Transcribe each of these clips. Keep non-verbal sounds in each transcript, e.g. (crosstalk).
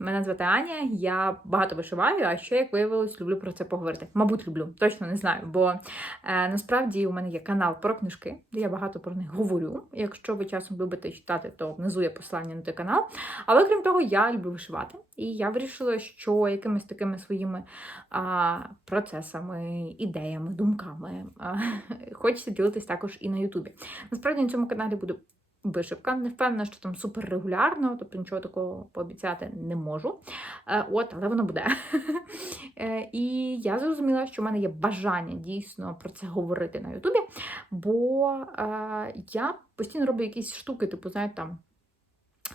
Мене звати Аня, я багато вишиваю, а ще, як виявилось, люблю про це поговорити. Мабуть, люблю, точно не знаю. Бо е, насправді у мене є канал про книжки, де я багато про них говорю. Якщо ви часом любите читати, то внизу є посилання на той канал. Але крім того, я люблю вишивати. І я вирішила, що якимись такими своїми а, процесами, ідеями, думками а, (laughs) хочеться ділитись також і на Ютубі. Насправді на цьому каналі буде вишивка. Не впевнена, що там супер регулярно, тобто нічого такого пообіцяти не можу. Е, От, але воно буде. (laughs) Е, І я зрозуміла, що в мене є бажання дійсно про це говорити на Ютубі, бо е, я постійно роблю якісь штуки, типу, знаєте, там.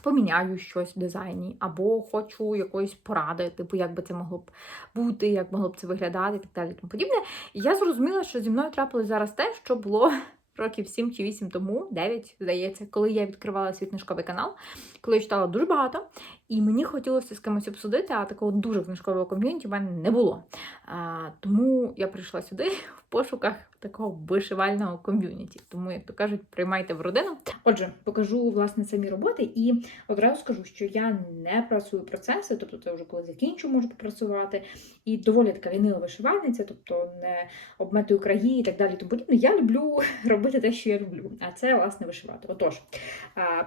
Поміняю щось в дизайні, або хочу якоїсь поради, типу, як би це могло б бути, як могло б це виглядати і так далі. Тому подібне. І я зрозуміла, що зі мною трапилось зараз те, що було років 7 чи 8 тому, 9, здається, коли я відкривала свій книжковий канал, коли я читала дуже багато, і мені хотілося з кимось обсудити, а такого дуже книжкового ком'юніті в мене не було. А, тому я прийшла сюди пошуках такого вишивального ком'юніті. Тому, як то кажуть, приймайте в родину. Отже, покажу власне самі роботи, і одразу скажу, що я не працюю процеси, тобто це вже коли закінчу, можу попрацювати. І доволі така лінива вишивальниця, тобто не обметую краї і так далі. Тому подібне. Я люблю (laughs) робити те, що я люблю, а це власне вишивати. Отож,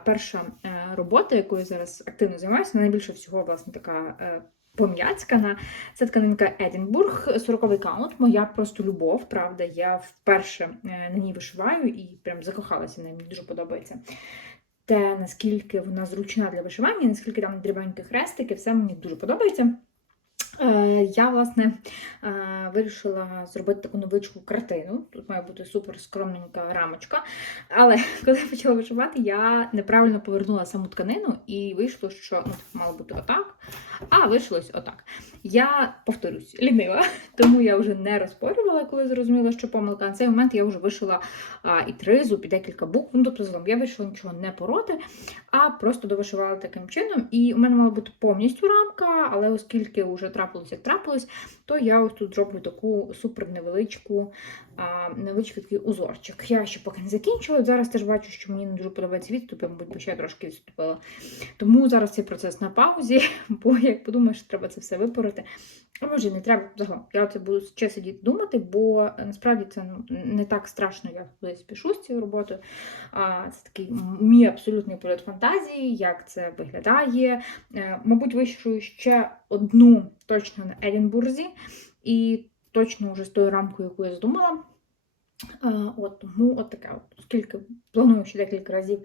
перша е, робота, якою я зараз активно займаюся, найбільше всього, власне, така. Пом'яцькана. Це тканинка Едінбург, 40-й каунт. Моя просто любов, правда. Я вперше е, на ній вишиваю і прям закохалася в неї, мені дуже подобається. Те, наскільки вона зручна для вишивання, наскільки там дрібенькі хрестики, все мені дуже подобається. Е, Я, власне, е, вирішила зробити таку невеличку картину. Тут має бути супер скромненька рамочка. Але (laughs) коли я почала вишивати, я неправильно повернула саму тканину і вийшло, що ну, мало бути отак, а вийшлось отак. Я повторюсь, лінива, (laughs) тому я вже не розпорювала, коли зрозуміла, що помилка. На цей момент я вже вишила а, і тризуб, і декілька букв. Ну, тобто загалом я вирішила нічого не пороти, а просто довишивала таким чином. І у мене мала бути повністю рамка, але оскільки вже трапилось, як трапилось, то я ось тут зроблю таку супер невеличку, а, невеличкий такий узорчик. Я ще поки не закінчила. Зараз теж бачу, що мені не дуже подобається відступ, я, мабуть, бо ще трошки відступила. Тому зараз цей процес на паузі, (laughs) бо як подумаю, що треба це все випорити. А може, не треба загалом. Я це буду ще сидіти думати, бо е, насправді це ну, не так страшно, я кудись пішу з цією роботою. А, Це такий мій абсолютний полет фантазії, як це виглядає. Е, Мабуть, вишую ще одну точно на Едінбурзі, і точно вже з тою рамкою, яку я здумала. Е, От тому от таке, от, оскільки планую ще декілька разів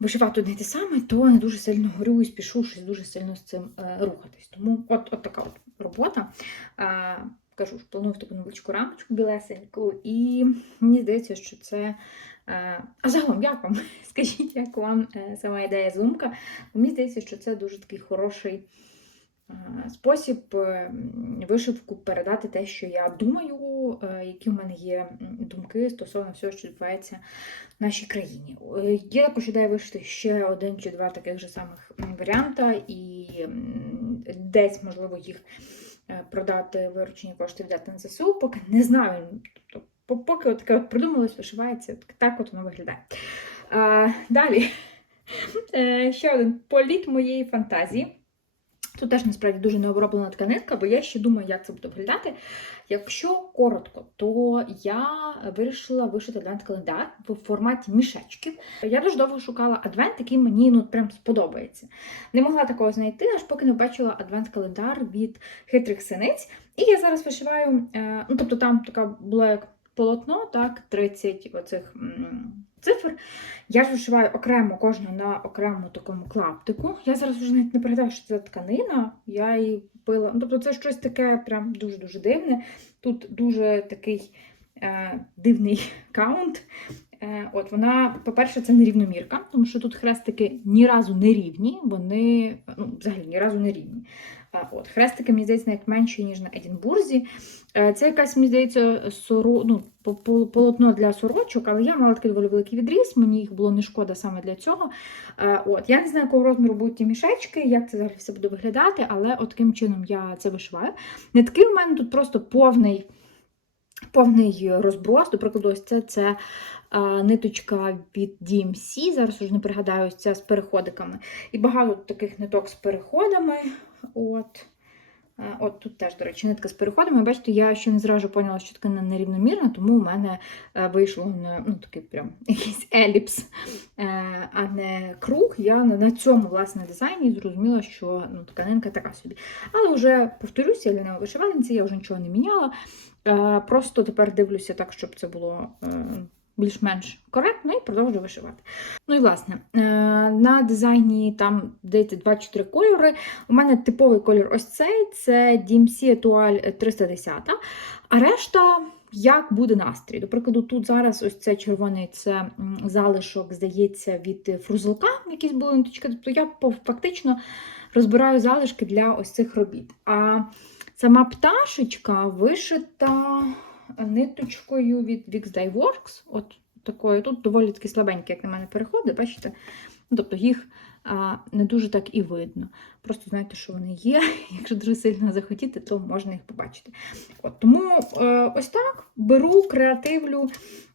вишивати одне те саме, то не дуже сильно горю і спішу щось дуже сильно з цим е, рухатись. Тому от, от така от робота. Е, кажу, ж, планую в таку невеличку рамочку білесеньку, і мені здається, що це. А загалом, як вам? (laughs) Скажіть, як вам сама ідея зумка? Мені здається, що це дуже такий хороший спосіб е, вишивку передати те, що я думаю, е, які в мене є думки стосовно всього, що відбувається в нашій країні. Е, Є також ідея вишити ще один чи два таких же самих варіанта, і десь, можливо, їх е, продати виручені кошти взяти на ЗСУ, поки не знаю. Тобто, поки от таке от придумалось, вишивається, так, от воно виглядає. А, далі. Е, Ще один політ моєї фантазії. Тут теж насправді дуже необроблена тканинка, бо я ще думаю, як це буде виглядати. Якщо коротко, то я вирішила вишити адвент-календар в форматі мішечків. Я дуже довго шукала адвент, який мені ну, прям сподобається. Не могла такого знайти, аж поки не бачила адвент-календар від хитрих синиць. І я зараз вишиваю, е, ну тобто там така була як полотно, так, 30 оцих цифр. Я ж вишиваю окремо кожну на окрему такому клаптику. Я зараз вже навіть не пригадаю, що це тканина. Я її купила. Ну, тобто це щось таке прям дуже-дуже дивне. Тут дуже такий е, дивний (laughs) каунт. Е, от вона, по-перше, це нерівномірка, тому що тут хрестики ні разу не рівні, вони ну, взагалі ні разу не рівні. От, хрестики, мені здається, навіть менші, ніж на Едінбурзі. Е, Це якась, мені здається, соро... ну, по- по- полотно для сорочок, але я мала такий доволі великий відріз, мені їх було не шкода саме для цього. Е, От, я не знаю, якого розміру будуть ті мішечки, як це взагалі все буде виглядати, але от таким чином я це вишиваю. Нитки в мене тут просто повний. Повний розброс. До прикладу, ось це, це а, ниточка від DMC. Зараз уже не пригадаю, ось ця з переходиками. І багато таких ниток з переходами. От. От тут теж, до речі, нитка з переходами. Бачите, я ще не зразу поняла, що тканина нерівномірна, тому у мене е, вийшло ну, такий прям (laughs) якийсь еліпс, е, а не круг. Я на, цьому власне дизайні зрозуміла, що ну, тканинка така собі. Але вже повторюся, я лінива вишивальниця, я вже нічого не міняла. Е, Просто тепер дивлюся так, щоб це було. Більш-менш коректно і продовжую вишивати. Ну і власне, е, на дизайні там здається 2-4 кольори. У мене типовий колір ось цей це DMC Etoile 310, а решта. Як буде настрій? До прикладу, тут зараз ось це червоний це залишок, здається, від фрузелка, якісь були ниточки. Тобто я фактично розбираю залишки для ось цих робіт. А сама пташечка вишита ниточкою від Wix Dye Works. От такою. Тут доволі таки слабенькі, як на мене, переходи, бачите? Тобто їх а, не дуже так і видно. Просто знаєте, що вони є. (laughs) Якщо дуже сильно захотіти, то можна їх побачити. От, тому е, ось так беру, креативлю.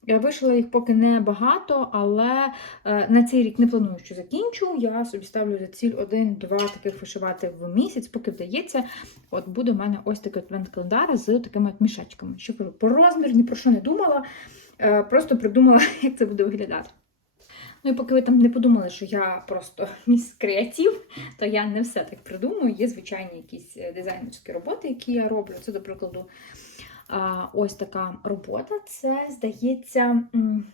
Я вишила їх поки не багато, але е, на цей рік не планую, що закінчу. Я собі ставлю за ціль один-два таких вишивати в місяць, поки вдається. От буде в мене ось такий адвент-календар з такими от мішечками. Що кажу, по розмір ні про що не думала, е, просто придумала, (laughs) як це буде виглядати. Ну і поки ви там не подумали, що я просто (laughs) міс креатив, то я не все так придумую. Є звичайні якісь е, дизайнерські роботи, які я роблю. Це, до прикладу, ось така робота. Це, здається,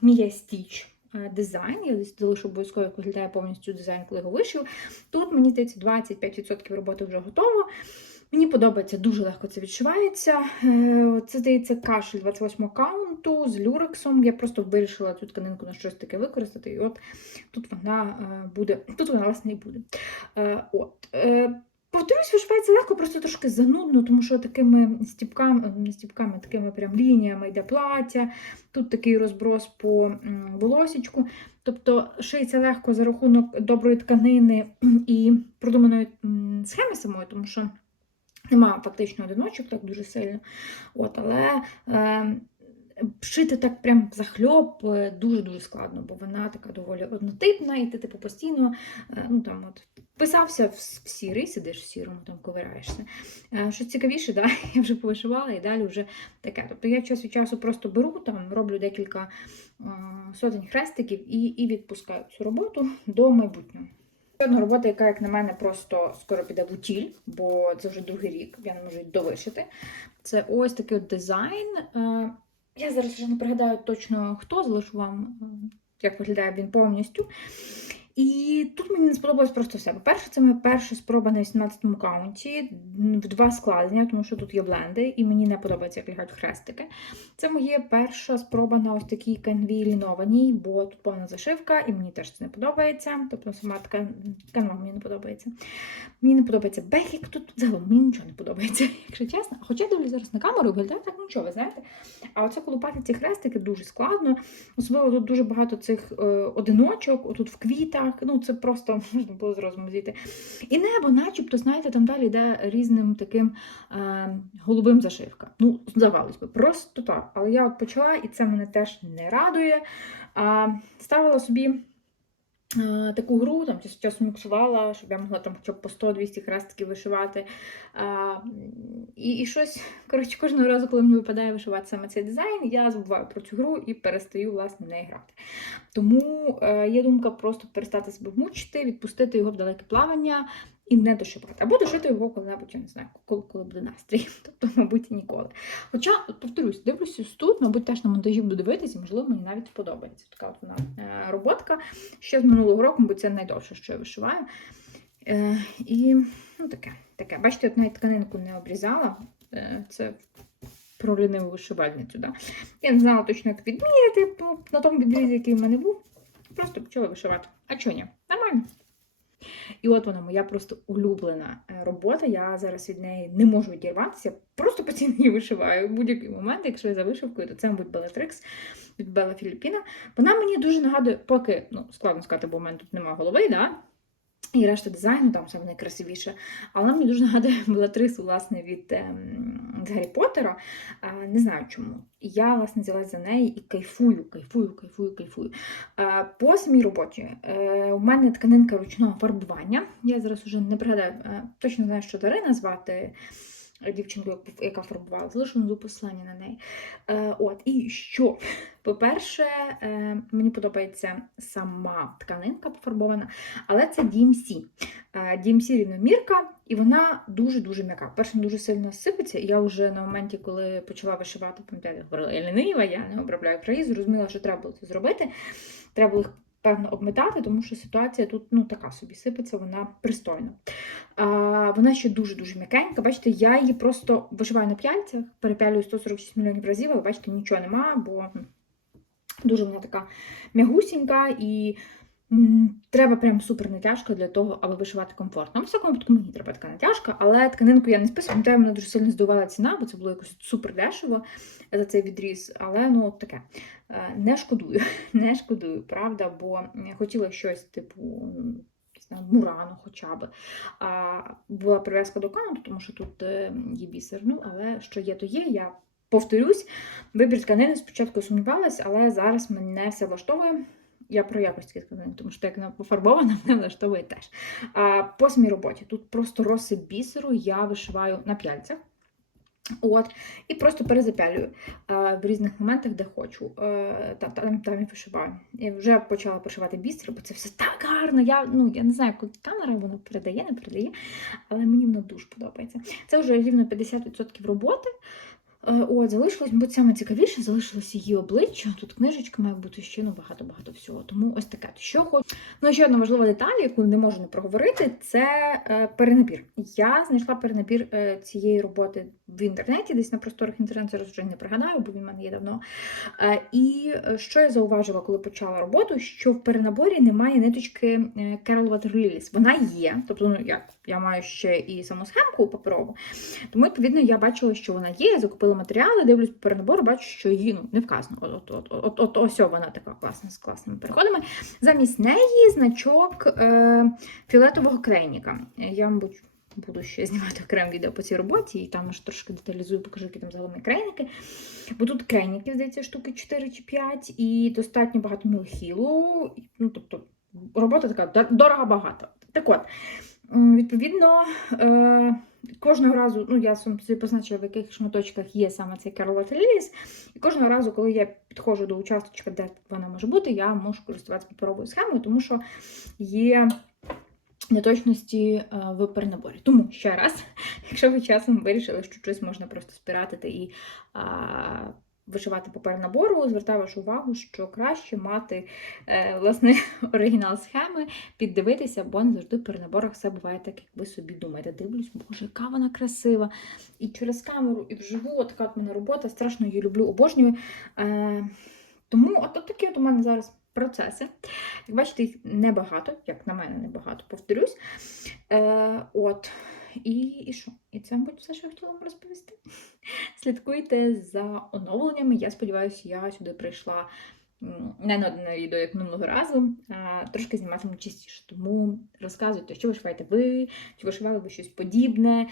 Мія Стіч е, дизайн. Я десь залишу обов'язково, як виглядає повністю дизайн, коли його вишив. Тут, мені здається, 25% роботи вже готово. Мені подобається, дуже легко це відшивається. Е, Це, здається, кашель 28 каунту з люрексом. Я просто вирішила цю тканинку на щось таке використати. І от тут вона е, буде, тут вона, власне, і буде. От. Повторюсь, вишивається легко, просто трошки занудно, тому що такими стіпками, стіпками, такими прям лініями йде плаття, тут такий розброс по волосічку. Тобто шиється легко за рахунок доброї тканини (clears throat) і продуманої схеми самої, тому що нема фактично одиночок так дуже сильно. От, але е, шити так прям захльоп е, дуже-дуже складно, бо вона така доволі однотипна, і ти типу постійно е, ну, там, от, вписався в, сірий, сидиш в сірому, там ковиряєшся. Е, Що цікавіше, (laughs) да, я вже повишивала і далі вже таке. Тобто я час від часу просто беру, там, роблю декілька сотень хрестиків і, і відпускаю цю роботу до майбутнього. Одна робота, яка, як на мене, просто скоро піде в утіль, бо це вже другий рік, я не можу її довишити. Це ось такий от дизайн. Я зараз вже не пригадаю точно хто, залишу вам, як виглядає він повністю. І тут мені не сподобалось просто все. По-перше, це моя перша спроба на 18-му каунті в два складення, тому що тут є бленди, і мені не подобається, як лягають хрестики. Це моя перша спроба на ось такій канві лінованій, бо тут повна зашивка, і мені теж це не подобається. Тобто сама така канва мені не подобається. Мені не подобається бехік, тут загалом мені нічого не подобається, (laughs) якщо чесно. Хоча я дивлюсь зараз на камеру, виглядає так нічого, знаєте. А оце колупати ці хрестики дуже складно. Особливо тут дуже багато цих е, одиночок, отут в квітах. Ну це просто (laughs) можна було з розуму зійти. І небо, начебто, знаєте, там далі йде різним таким е, голубим зашивка. Ну, здавалось би, просто так. Але я от почала, і це мене теж не радує. Е, ставила собі. Е, Таку гру там часом міксувала, щоб я могла там хоча б по 100-200 хрестиків вишивати. А, і, і щось, коротше, кожного разу, коли мені випадає вишивати саме цей дизайн, я забуваю про цю гру і перестаю власне в неї грати. Тому е, є думка просто перестати себе мучити, відпустити його в далеке плавання і не дошивати. Або дошити його коли-небудь, я не знаю, коли, коли буде настрій. (laughs) Тобто, мабуть, ніколи. Хоча, повторюсь, дивлюся тут, мабуть, теж на монтажі буду дивитися, можливо, мені навіть сподобається. Така от вона е, роботка. Ще з минулого року, мабуть, це найдовше, що я вишиваю. Е, і ну, таке, таке. Бачите, от навіть тканинку не обрізала. Е, це про ліниву вишивальницю. Да? Я не знала точно, як відміряти на тому відрізі, який в мене був. Просто почала вишивати. А чого ні? Нормально. І от вона моя просто улюблена е, робота. Я зараз від неї не можу відірватися. Просто постійно її вишиваю. В будь-який момент, якщо я за вишивкою, то це, мабуть, Bellatrix від Бела Філіппіна. Вона мені дуже нагадує, поки ну, складно сказати, бо в мене тут немає голови, да? І решта дизайну там саме найкрасивіше. Але мені дуже (laughs) нагадує Белатрису, власне, від ем, з Гаррі Поттера. Не знаю чому. Я, власне, взялась за неї і кайфую, кайфую, кайфую, кайфую. По самій роботі е, у мене тканинка ручного фарбування. Я зараз уже не пригадаю, е, точно знаю, що Дарина звати дівчинку, яка фарбувала, залишу внизу посилання на неї. Е, От, і що? (laughs) По-перше, е, мені подобається сама тканинка пофарбована, але це DMC. Е, DMC рівномірка, і вона дуже-дуже м'яка. Перше, дуже сильно сипеться. Я вже на моменті, коли почала вишивати, пам'ятаєте, говорила, я лінива, я не обробляю краї, зрозуміла, що треба було це зробити. Треба їх певно обметати, тому що ситуація тут ну, така собі сипеться, вона пристойна. А, вона ще дуже-дуже м'якенька. Бачите, я її просто вишиваю на п'яльцях, перепялюю 146 мільйонів разів, але бачите, нічого нема, бо дуже вона така м'ягусінька і треба прям супер натяжка для того, аби вишивати комфортно. В всякому випадку мені треба така натяжка, але тканинку я не списую. Пам'ятаю, мене дуже сильно здивувала ціна, бо це було якось супер дешево за цей відріз. Але ну от таке. Е, Не шкодую, (laughs) не шкодую, правда, бо хотіла щось типу. Мурану хоча б. А, була прив'язка до канату, тому що тут е, є бісер. Ну, але що є, то є. Я повторюсь, вибір тканини спочатку сумнівалась, але зараз мене все влаштовує. Я про якості тканини, тому що як вона пофарбована, (laughs) мене влаштовує теж. А, по самій роботі тут просто роси бісеру я вишиваю на п'яльцях. От, і просто перезапялюю е, в різних моментах, де хочу. Е, та, там, там і вишиваю. І вже почала пошивати бісер, бо це все так гарно. Я, ну, я не знаю, коли камера воно передає, не передає, але мені воно дуже подобається. Це вже рівно 50% роботи. Е, От, залишилось, мабуть, саме цікавіше, залишилось її обличчя. Тут книжечка має бути ще ну, багато-багато всього. Тому ось таке. Що хочу. Ну, ще одна важлива деталь, яку не можу не проговорити, це е, перенабір. Я знайшла перенабір е, цієї роботи в інтернеті, десь на просторах інтернету зараз вже не пригадаю, бо він в мене є давно. Е, і е, що я зауважила, коли почала роботу, що в перенаборі немає ниточки е, Carol Water. Вона є, тобто, ну як я маю ще і саму схемку паперову. Тому, відповідно, я бачила, що вона є, я закупила матеріали, дивлюсь по перенабору, бачу, що її ну, не вказано. От, от, от, от, от ось вона така класна з класними переходами. Замість неї значок е, фіолетового клейніка. Я, мабуть, буду ще (laughs) знімати окреме відео по цій роботі, і там аж трошки деталізую, покажу, які там загалом крейники. Бо тут крейників, здається, штуки 4 чи 5, і достатньо багато мілхілу. Ну, тобто, робота така дорога багато. Так от, відповідно, е, кожного разу, ну я сам собі позначила, в яких шматочках є саме цей Carol Lilies, і кожного разу, коли я підходжу до участочка, де вона може бути, я можу користуватися паперовою схемою, тому що є неточності е, в перенаборі. Тому ще раз, (laughs) якщо ви часом вирішили, що щось можна просто спіратити і а, вишивати по перенабору, звертаю вашу увагу, що краще мати е, власне (laughs) оригінал схеми, піддивитися, бо не завжди в перенаборах все буває так, як ви собі думаєте. Дивлюсь, боже, яка вона красива. І через камеру, і вживу, така от мене робота, страшно її люблю, обожнюю. Е, тому от, от такі от у мене зараз процеси. Як бачите, їх небагато, як на мене, небагато, повторюсь. Е, от. І, і що? І це, мабуть, все, що я хотіла вам розповісти. Слідкуйте за оновленнями. Я сподіваюся, я сюди прийшла не на одне відео, як минулого разу, а трошки зніматиму частіше. Тому розказуйте, що вишиваєте ви, чи вишивали ви щось подібне.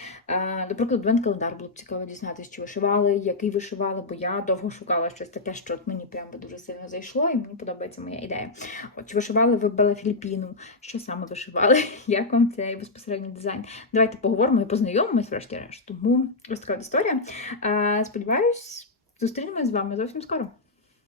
Наприклад, адвент-календар було б цікаво дізнатися, чи вишивали, який вишивали, бо я довго шукала щось таке, що от мені прям би дуже сильно зайшло, і мені подобається моя ідея. От, чи вишивали ви Бела Філіппіну? Що саме вишивали? (laughs) Як вам цей безпосередньо дизайн? Давайте поговоримо і познайомимось, врешті-решт. Тому ось така історія. Сподіваюсь, зустрінемось з вами зовсім скоро.